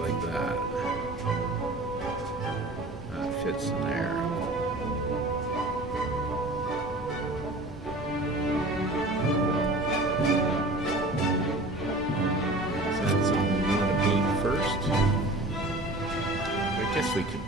like that. That fits in there. Is that something we want to paint first? I guess we could.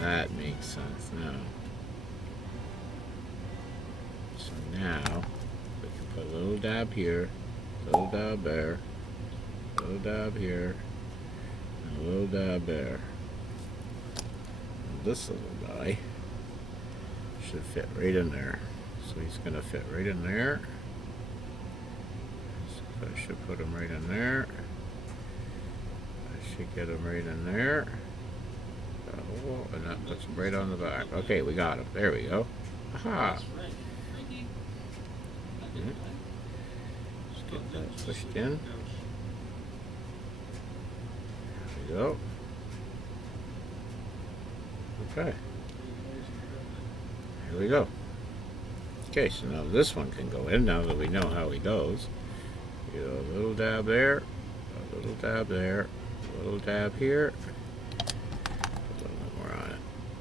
That makes sense now. So now we can put a little dab here, a little dab there, a little dab here, and a little dab there. And this little guy should fit right in there. So he's going to fit right in there. So I should put him right in there. I should get him right in there. And that puts him right on the back. Okay, we got him. There we go. Aha! Okay. Let's get that pushed in. There we go. Okay. Here we go. Okay, so now this one can go in now that we know how he goes. You know, a little dab there, a little dab there, a little dab here.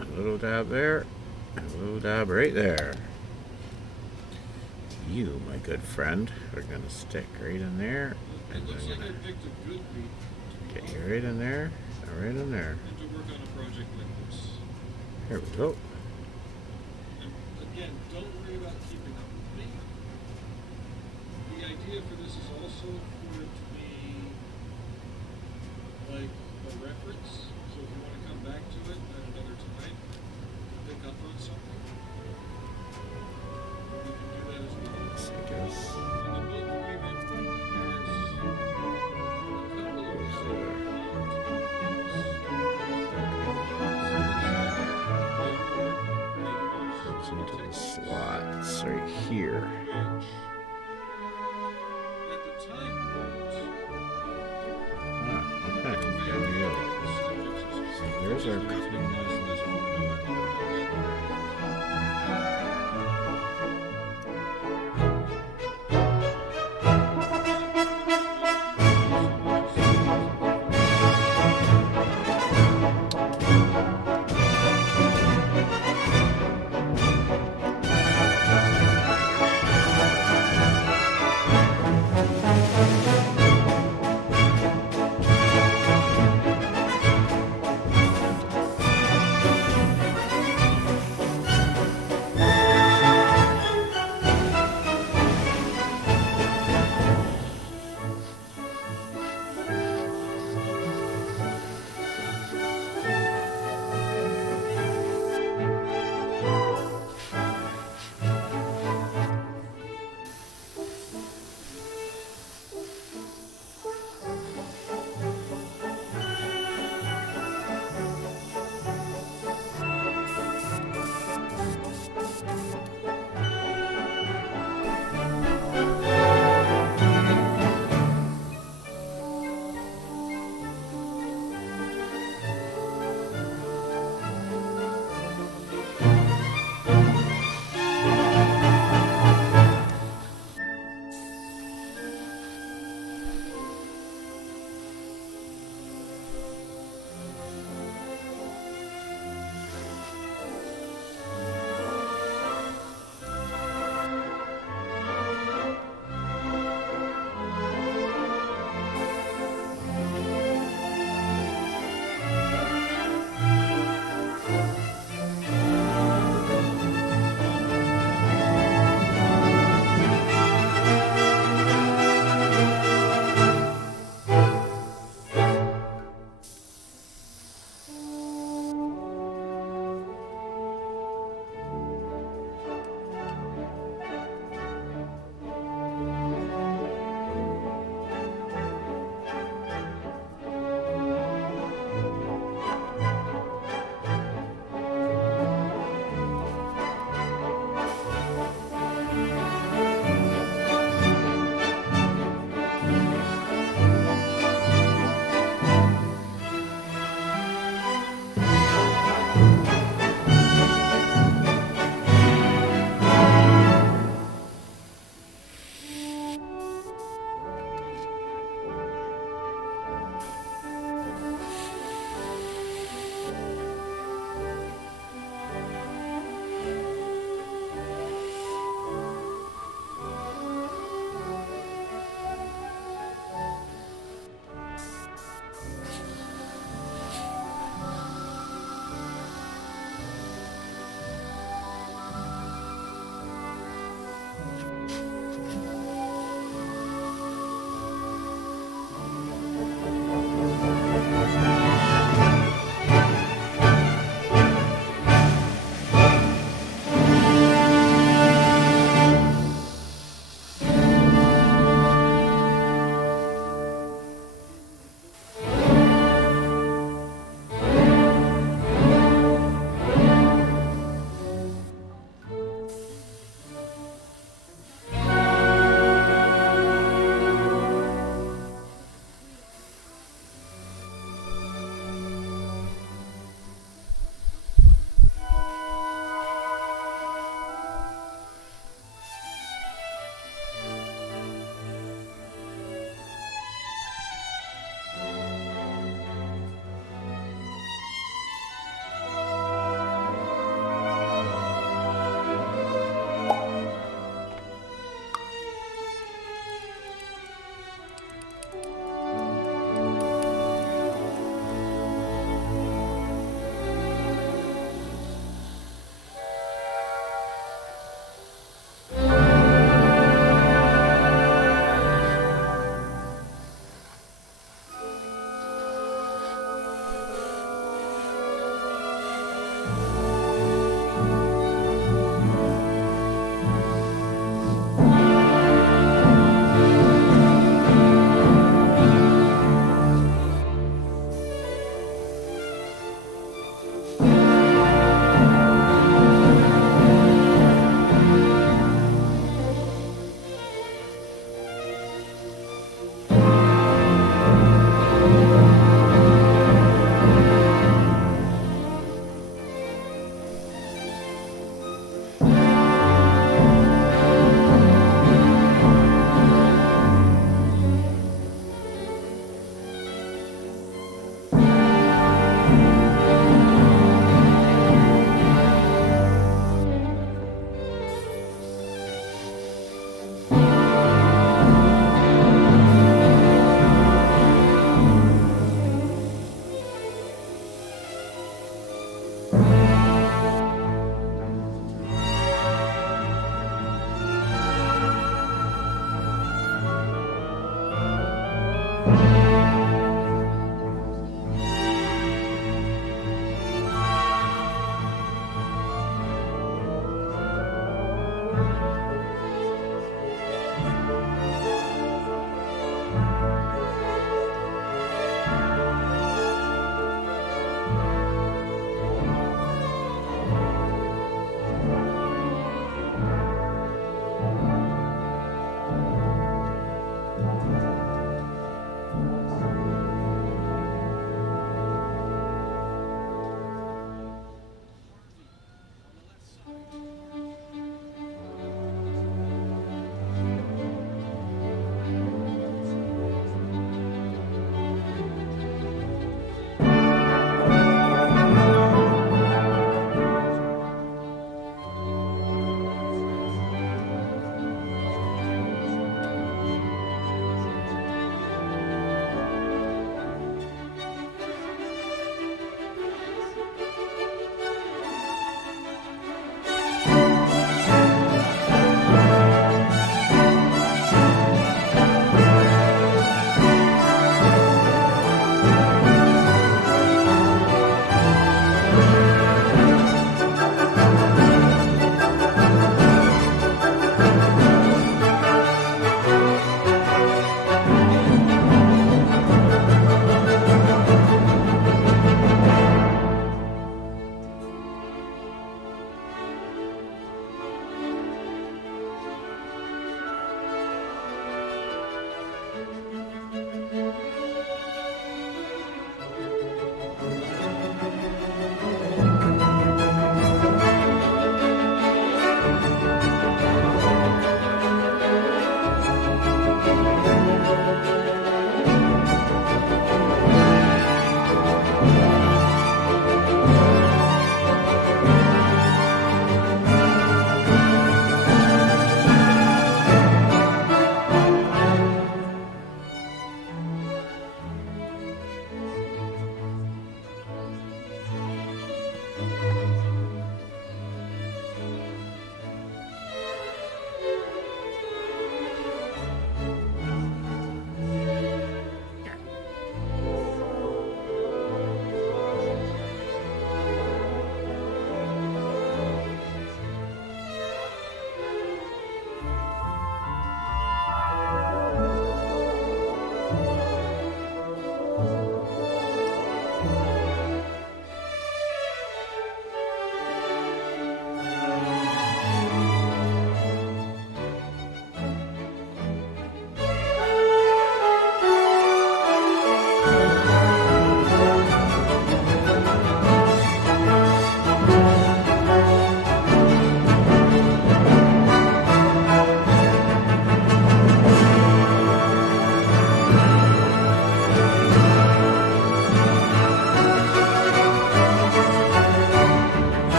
A little dab there, and a little dab right there. You, my good friend, are going to stick right in there, and I'm going to get you right in there, and right in there. Here we go. Again, don't worry about keeping up with me. The idea for this is also for it to be like a reference. So if you want to come back to it at another time, pick up on something, we can do that as well. Yes, I guess. And the book even has a couple of Goes into the slots right here. At the time Okay, there we go. So there's our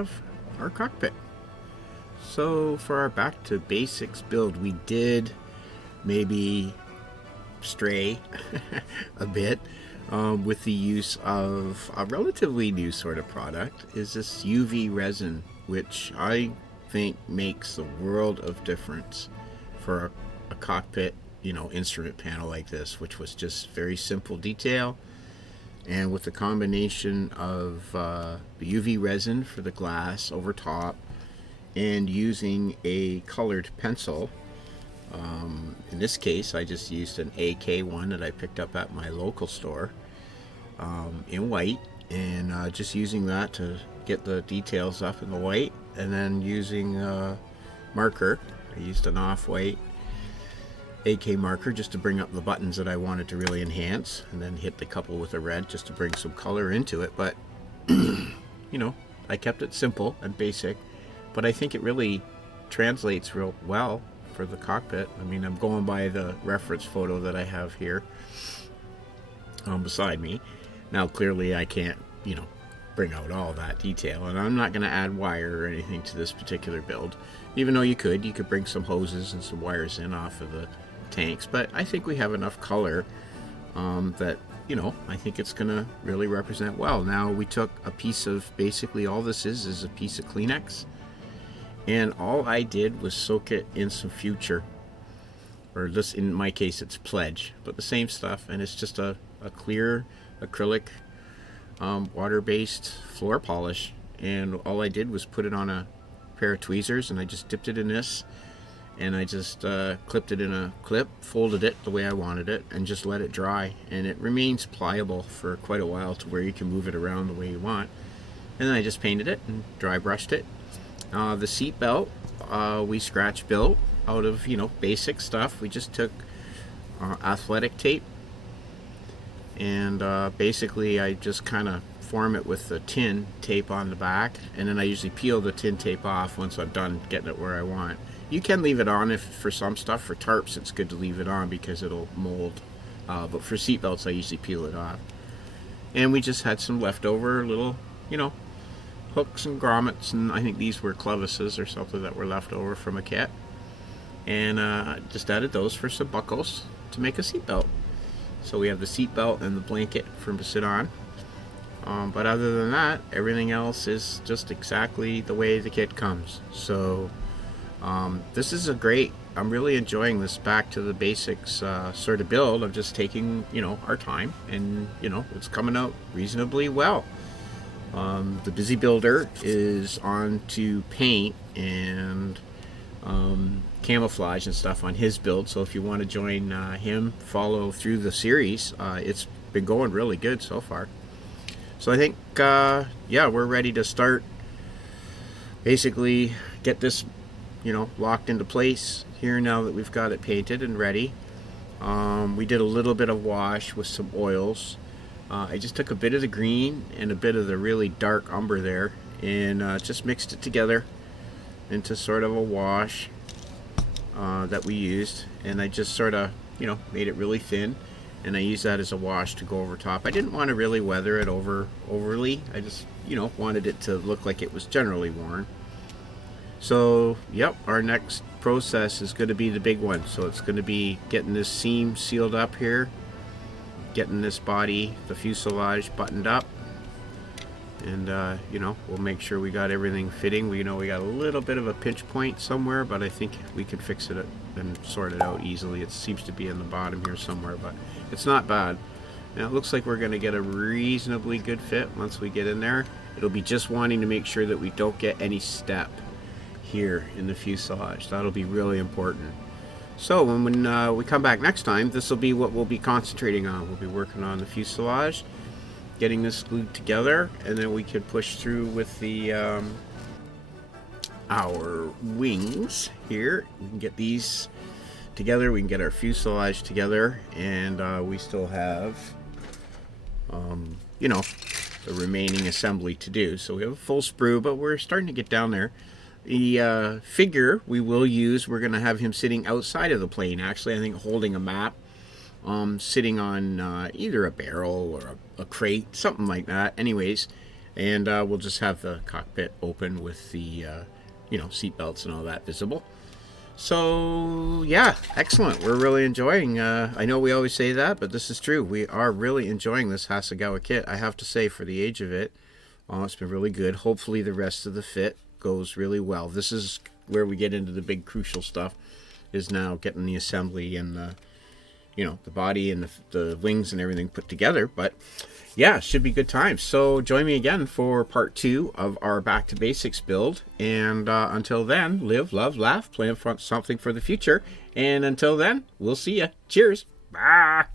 have our cockpit. So for our back to basics build, we did maybe stray a bit with the use of a relatively new sort of product, is this UV resin, which I think makes the world of difference for a cockpit, instrument panel like this, which was just very simple detail. And with the combination of the UV resin for the glass over top and using a colored pencil, in this case I just used an AK1 that I picked up at my local store in white, and just using that to get the details up in the white, and then using marker. I used an off-white AK marker just to bring up the buttons that I wanted to really enhance, and then hit the couple with a red just to bring some color into it. But I kept it simple and basic, but I think it really translates real well for the cockpit. I mean, I'm going by the reference photo that I have here beside me. Now clearly I can't bring out all that detail, and I'm not going to add wire or anything to this particular build, even though you could bring some hoses and some wires in off of the tanks. But I think we have enough color that I think it's going to really represent well. Now we took a piece of, basically all this is a piece of Kleenex, and all I did was soak it in some Future, or this, in my case it's Pledge, but the same stuff, and it's just a clear acrylic water-based floor polish, and all I did was put it on a pair of tweezers, and I just dipped it in this, and I just clipped it in a clip, folded it the way I wanted it, and just let it dry, and it remains pliable for quite a while to where you can move it around the way you want. And then I just painted it and dry brushed it. The seat belt we scratch built out of basic stuff. We just took athletic tape, and basically I just kind of form it with the tin tape on the back, and then I usually peel the tin tape off once I'm done getting it where I want. You can leave it on if for some stuff. For tarps it's good to leave it on because it'll mold, but for seat belts I usually peel it off. And we just had some leftover little hooks and grommets, and I think these were clevises or something that were left over from a kit, and just added those for some buckles to make a seat belt. So we have the seat belt and the blanket for him to sit on, but other than that, everything else is just exactly the way the kit comes. So this is I'm really enjoying this back to the basics sort of build of just taking our time, and it's coming out reasonably well. The Busy Builder is on to paint and camouflage and stuff on his build, so if you want to join him, follow through the series. It's been going really good so far. So I think we're ready to start, basically get this locked into place here now that we've got it painted and ready. We did a little bit of wash with some oils. I just took a bit of the green and a bit of the really dark umber there, and just mixed it together into sort of a wash that we used, and I just sort of made it really thin, and I used that as a wash to go over top. I didn't want to really weather it overly. I just wanted it to look like it was generally worn. So yep, our next process is going to be the big one. So it's going to be getting this seam sealed up here, getting this body, the fuselage, buttoned up, and we'll make sure we got everything fitting. We got a little bit of a pinch point somewhere, but I think we can fix it and sort it out easily. It seems to be in the bottom here somewhere, but it's not bad. Now it looks like we're going to get a reasonably good fit once we get in there. It'll be just wanting to make sure that we don't get any step here in the fuselage. That'll be really important. So when we come back next time, this will be what we'll be concentrating on. We'll be working on the fuselage, getting this glued together, and then we can push through with the our wings here. We can get these together, we can get our fuselage together, and we still have the remaining assembly to do. So we have a full sprue, but we're starting to get down there. The figure we will use, we're going to have him sitting outside of the plane, actually, I think holding a map, sitting on either a barrel or a crate, something like that. Anyways, And we'll just have the cockpit open with the seat belts and all that visible. So yeah, excellent. We're really enjoying. I know we always say that, but this is true. We are really enjoying this HASEGAWA kit. I have to say, for the age of it, it's been really good. Hopefully, the rest of the fit goes really well. This is where we get into the big crucial stuff. Is now getting the assembly and the body and the wings and everything put together. But yeah, should be good times. So join me again for part 2 of our Back to Basics build. And until then, live, love, laugh, plan something for the future. And until then, we'll see ya. Cheers. Bye.